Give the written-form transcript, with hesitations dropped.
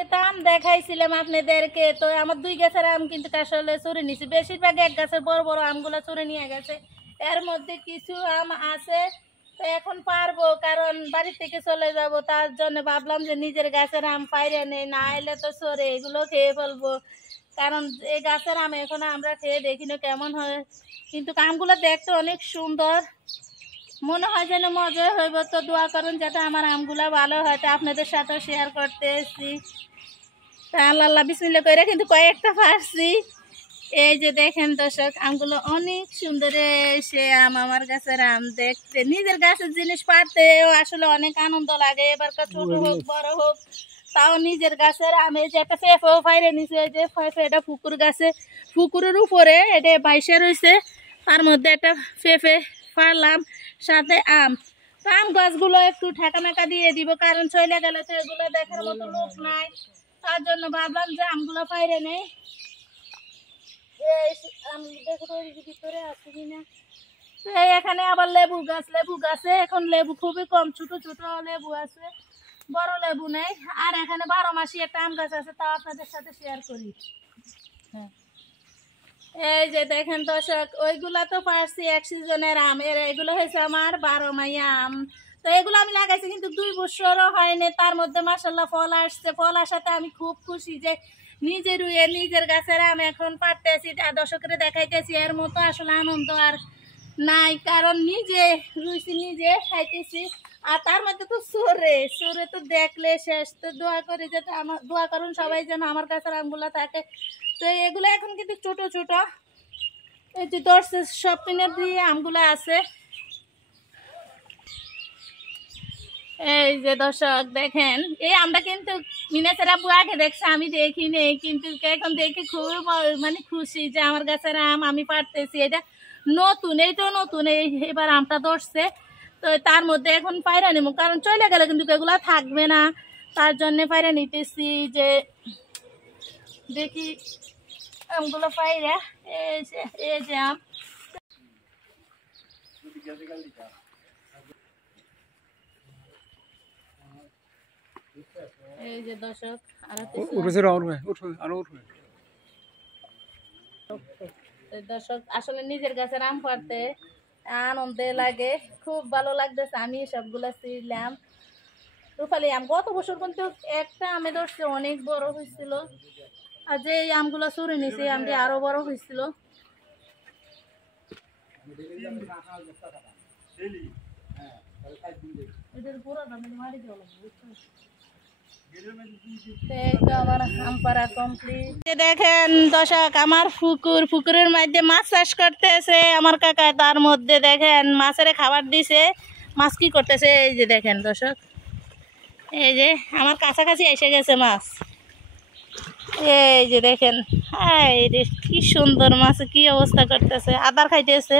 আগে তো আম দেখাইছিলাম আপনাদেরকে, তো আমার 2 গাছের আম কিন্তু আসলে চুরি নিছি, বেশিরভাগ এক গাছের বড় বড় আমগুলো চুরি নিয়ে গেছে। এর মধ্যে কিছু আম আছে, তো এখন পারবো কারণ বাড়ি থেকে চলে যাব, তার জন্য ভাবলাম যে নিজের গাছের আম পাইরে নেই, না এলে তো চোরে এগুলো খেয়ে ফেলবো। কারণ এই গাছের আম এখন আমরা খেয়ে দেখি না কেমন হয়, কিন্তু আমগুলো দেখতে অনেক সুন্দর, মনে হয় যেন মজা হইব। তো দোয়া করুন যাতে আমার আমগুলা ভালো হয়, তো আপনাদের সাথে শেয়ার করতে এসেছি। তা আল্লাহ বিসমিল্লাহ করে কিন্তু কয়েকটা পারছি। এই যে দেখেন দর্শক, আমগুলো অনেক সুন্দর। সে আম, আমার গাছের আম দেখতে, নিজের গাছের জিনিস পারতেও আসলে অনেক আনন্দ লাগে। এবার ছোট হোক বড় হোক, তাও নিজের গাছের আম। এই যে একটা পেঁপেও ফাইরে নিছে, এই যে পেঁপে, এটা পুকুর গাছে, পুকুরের উপরে এটা বাইসে রয়েছে, তার মধ্যে একটা পেঁপে পারলাম, সাথে আম। তো আম গাছগুলো একটু ঠেকামেকা দিয়ে দিব, কারণ চলে গেলে তো এগুলো দেখার মতো লোক নাই, তার জন্য ভাবলাম যে আমগুলো পাইরে নেই। এখানে আবার লেবু গাছে এখন লেবু খুবই কম, ছোট ছোট লেবু আছে, বড় লেবু নেই। আর এখানে 12 মাসি একটা আম গাছ আছে, তাও আপনাদের সাথে শেয়ার করি। এই যে দেখেন দর্শক, ওইগুলা তো পারছি এক সিজনের আম, এগুলো হয়েছে আমার 12 মাইয়া আম। তো এগুলো আমি লাগাইছি কিন্তু 2 বছরও হয়নি, তার মধ্যে মাশাআল্লাহ ফল আসছে। ফল আসাতে আমি খুব খুশি যে নিজে রুয়ে নিজের গাছের আম এখন পারতেছি, দর্শকের দেখাইতেছি। এর মতো আসলে আনন্দ আর নাই, কারণ নিজে রুইছি, নিজে খাইতেছি। আর তার মধ্যে তো সরে তো দেখলে শেষ। তো দোয়া করি যাতে দোয়া করুন সবাই যেন আমার গাছের আমগুলো থাকে। তো এগুলো এখন কিন্তু ছোট ছোট, এই যে 10 সপ্তাহের দিয়ে আমগুলো আছে। এই যে দর্শক দেখেন, এই আমটা কিন্তু মিনাছেরা বুয়াকে দেখছে, আমি দেখিনি, কিন্তু এখন দেখে খুবই মানে খুশি যে আমার গাছের আম আমি পারতেছি। এটা নতুন, এইটাও নতুন, এবার আমটা ধরছে। তো তার মধ্যে এখন পায়রা নেব, কারণ চলে গেলে কিন্তু এগুলা থাকবে না, তার জন্য পায়রা নিতেছি। যে দেখি আমগুলো পায়রা, এই যে আম। এই যে দর্শক, দর্শক আসলে নিজের গাছের আম পাড়তে আনন্দে লাগে, খুব ভালো লাগতেছে। আমি সবগুলা ছিলাম রূপালি আম, গত বছর কিন্তু একটা আমে ধরছে, অনেক বড় হয়েছিল। আর যে এই আমগুলো চুরি নিছে, আমটি আরো বড় হয়েছিল। দেখেন দর্শক, আমার পুকুরের মধ্যে মাছ চাষ করতেছে আমার কাকা, তার মধ্যে দেখেন মাছের খাবার দিছে। মাছ কি করতেছে এই যে দেখেন দর্শক, এই যে আমার কাছাকাছি এসে গেছে মাছ। এই যে দেখেন, কি সুন্দর মাছ, কি অবস্থা করতেছে, আদার খাইতেছে।